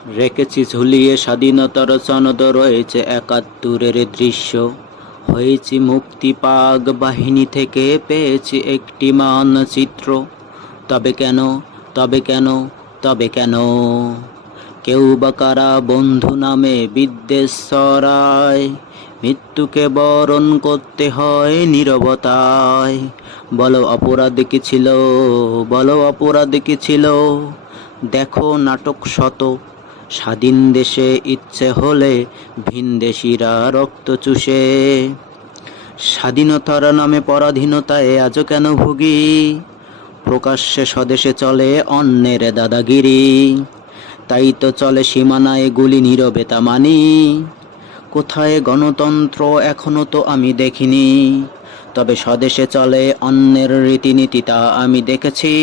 রেখেছি ঝুলিয়ে স্বাধীনতার সনদ, রয়েছে ৭১-এর দৃশ্য। হয়েছি মুক্তি পাক বাহিনী থেকে, পেয়েছি একটি মানচিত্র। তবে কেন, তবে কেন, তবে কেন কেউ বা কারা বন্ধু নামে বিদ্বেষ ছড়ায়? মৃত্যুকে বরণ করতে হয় নীরবতায়। বলো অপরাধ কি ছিল, বলো অপরাধ কি ছিল? দেখো নাটক শত, স্বাধীন দেশে ইচ্ছে হলে ভিনদেশীরা রক্ত চুষে। স্বাধীনতার নামে পরাধীনতায় আজও কেন ভুগি? প্রকাশ্যে স্বদেশে চলে অন্যের দাদাগিরি, তাই তো চলে সীমানায় গুলি, নীরবে তা মানি। কোথায় গণতন্ত্র এখনো তো আমি দেখিনি, তবে স্বদেশে চলে অন্যের রীতিনীতি তা আমি দেখেছি।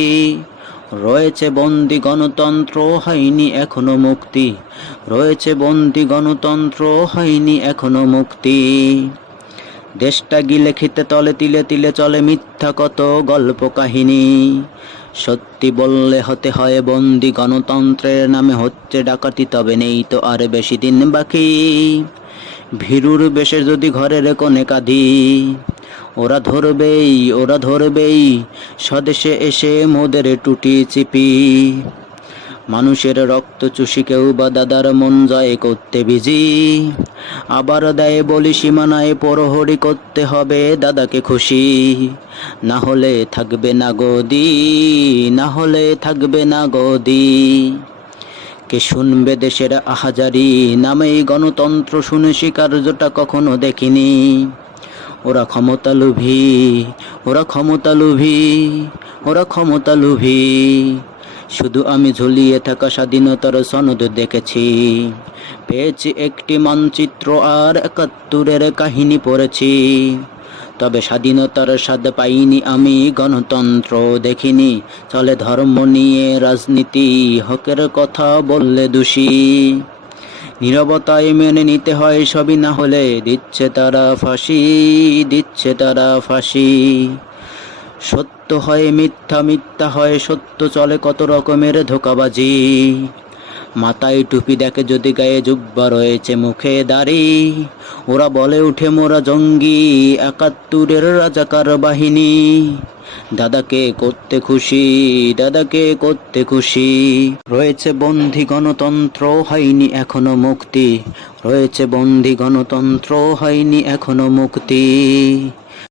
রয়েছে বন্দি গণতন্ত্র, হয়নি এখনো মুক্তি। রয়েছে বন্দি গণতন্ত্র, হয়নি এখনো মুক্তি। দেশটা গিলে খেতে তলে তিলে তিলে চলে মিথ্যা কত গল্প কাহিনী। সত্যি বললে হতে হয় বন্দি, গণতন্ত্রের নামে হচ্ছে ডাকাতি, তবে নেই তো আর বেশি দিন বাকি। ভীরুর বেশে যদি ঘরের কোণে কাঁদি, ওরা ধরবেই, ওরা ধরবেই স্বদেশে এসে মোদের টুটি চিপি। মানুষের রক্ত চুষি কেউ বা দাদার মন জয় করতে বিজি, আবার দেয় বলি সীমানায় প্রহরী করতে হবে দাদাকে খুশি। না হলে থাকবে না গদি, না হলে থাকবে না গদি। কে শুনবে দেশের আহাজারি, নামেই গণতন্ত্র শুনে স্বীকার্যটা কখনো দেখিনি। ওরা ক্ষমতা লোভী, ওরা ক্ষমতা লোভী, ওরা ক্ষমতা লোভী। শুধু আমি ঝুলিয়ে থাকা স্বাধীনতার সনদ দেখেছি, পেয়েছি একটি মানচিত্র আর ৭১-এর কাহিনী পড়েছি। তবে স্বাধীনতার স্বাদ পাইনি আমি, গণতন্ত্র দেখিনি। চলে ধর্ম নিয়ে রাজনীতি, হকের কথা বললে দোষী। নীরবতায় মেনে নিতে হয় সবই, না হলে দিচ্ছে তারা ফাঁসি, দিচ্ছে তারা ফাঁসি। সত্য হয় মিথ্যা, মিথ্যা হয় সত্য, চলে কত রকমের ধোঁকাবাজি। মাথায় টুপি দেখে যদি, গায়ে জুব্বা রয়েছে মুখে দাড়ি। ওরা বলে উঠে মোরা জঙ্গি, ৭১-এর রাজাকার বাহিনী। দাদাকে করতে খুশি, দাদাকে করতে খুশি। রয়েছে বন্দি গণতন্ত্র, হয়নি এখনো মুক্তি। রয়েছে বন্দি গণতন্ত্র, হয়নি এখনো মুক্তি।